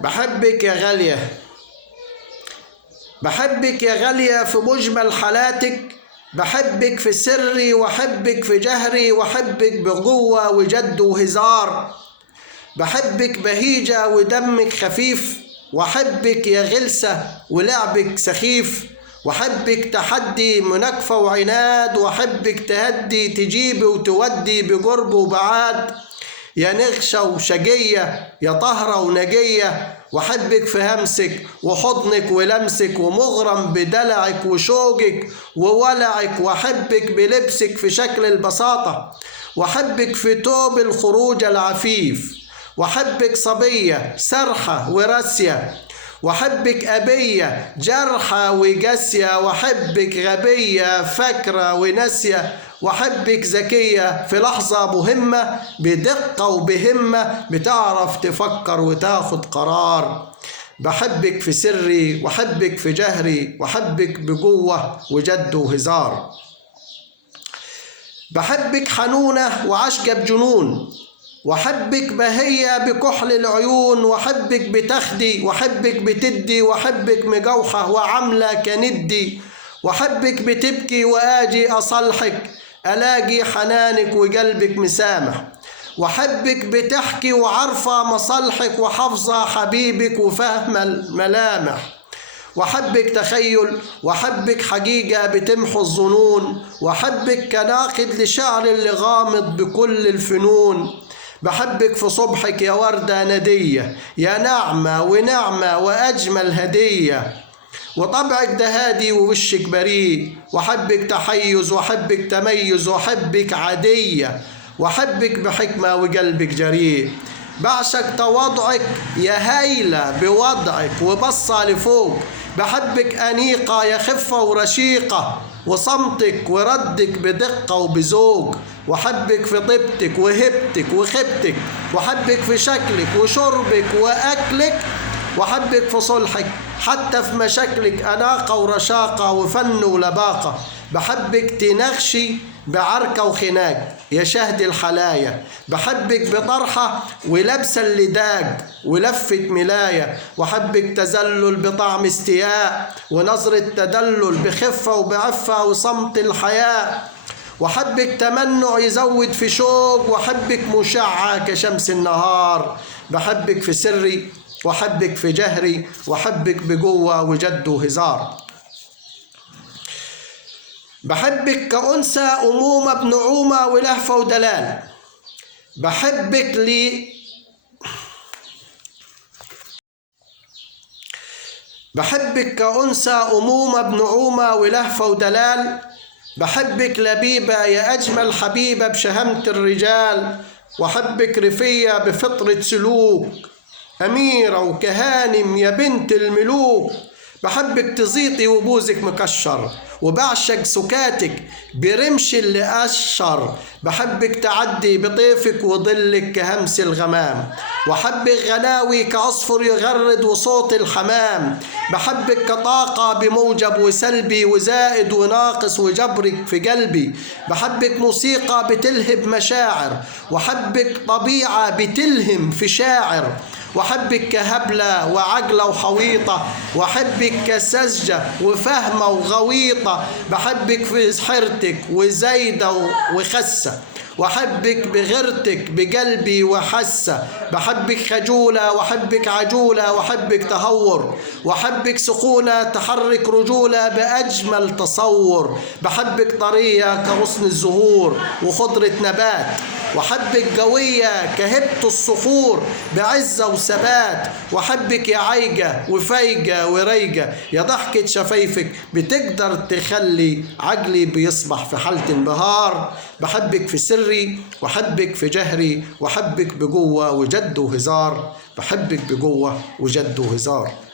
بحبك يا غالية، بحبك يا غالية في مجمل حالاتك، بحبك في سري وأحبك في جهري، وأحبك بقوة وجد وهزار. بحبك بهيجة ودمك خفيف، وأحبك يا غلسة ولعبك سخيف، وأحبك تحدي مناكفة وعناد، وأحبك تهدي تجيبي وتودي بقرب وبعاد. يا نغشة وشقية يا طهرة ونقية، وأحبك في همسك وحضنك ولمسك، ومغرم بدلعك وشوقك وولعك، وأحبك بلبسك في شكل البساطة، وأحبك في توب الخروج العفيف، وأحبك صبية سرحة وراسية، وأحبك أبية جرحة وقاسية، وأحبك غبية فكرة وناسية، وأحبك ذكية في لحظة مهمة بدقة وبهمة بتعرف تفكر وتاخد قرار. بحبك في سري وأحبك في جهري، وأحبك بقوة وجد وهزار. بحبك حنونة وعشقة بجنون، وأحبك بهية بكحل العيون، وأحبك بتخدي وأحبك بتدي، وأحبك مجوحة وعاملة كندي، وأحبك بتبكي وآجي أصلحك ألاقي حنانك وقلبك مسامح، وأحبك بتحكي وعارفة مصالحك وحافظة حبيبك وفاهمة الملامح، وأحبك تخيل وأحبك حقيقة بتمحو الظنون، وأحبك كناقد لشعر اللي غامض بكل الفنون. بحبك في صبحك يا وردة ندية، يا نعمة ونعمة وأجمل هدية، وطبعك ده هادي ووشك بريء، وأحبك تحيز وأحبك تميز، وأحبك عادية، وأحبك بحكمة وقلبك جريء. بعشق تواضعك يا هايلة بوضعك وبصة لفوق، بحبك أنيقة يا خفة ورشيقة، وصمتك وردك بدقة وبذوق، وأحبك في طيبتك وهبتك وخبتك، وأحبك في شكلك وشربك وأكلك، وأحبك في صلحك حتى في مشاكلك أناقة ورشاقة وفن ولباقة. بحبك تنغشي بعركة وخناق يا شهد الحلايا، بحبك بطرحة ولبسة اللداج ولفة ملاية، وحبك تزلل بطعم استياء ونظرة تدلل بخفة وبعفة وصمت الحياء، وحبك تمنع يزود في شوق، وحبك مشعة كشمس النهار. بحبك في سري وحبك في جهري، وحبك بقوة وجد وهزار. بحبك كأنثى أمومة بنعومة ولهفة ودلال، بحبك بحبك كأنثى أمومة بنعومة ولهفة ودلال، بحبك لبيبة يا أجمل حبيبة بشهامة الرجال، وحبك رفية بفطرة سلوك أميرة وكهانم يا بنت الملوك، بحبك تزيطي وبوزك مكشر، وبعشق سكاتك برمش اللي أشر، بحبك تعدي بطيفك وظلك كهمس الغمام، وحبك غناوي كعصفر يغرد وصوت الحمام، بحبك كطاقة بموجب وسلبي وزائد وناقص وجبرك في قلبي، بحبك موسيقى بتلهب مشاعر، وحبك طبيعة بتلهم في شاعر، وحبك كهبلة وعقلة وحويطة، وحبك كسذجة وفهمة وغويطة، بحبك في سحرتك وزايدة وخسة، وحبك بغيرتك بقلبي وحسة، بحبك خجولة وحبك عجولة، وحبك تهور، وحبك سخونة تحرك رجولة بأجمل تصور، بحبك طرية كغصن الزهور وخضرة نبات، وحبك قوية كهبة الصخور بعزة وثبات، وحبك يا عيقة وفايقة وريقة يا ضحكة شفايفك بتقدر تخلي عقلي بيصبح في حالة انبهار، بحبك في سري وحبك في جهري، وحبك بقوة وجد وهزار، بحبك بقوة وجد وهزار.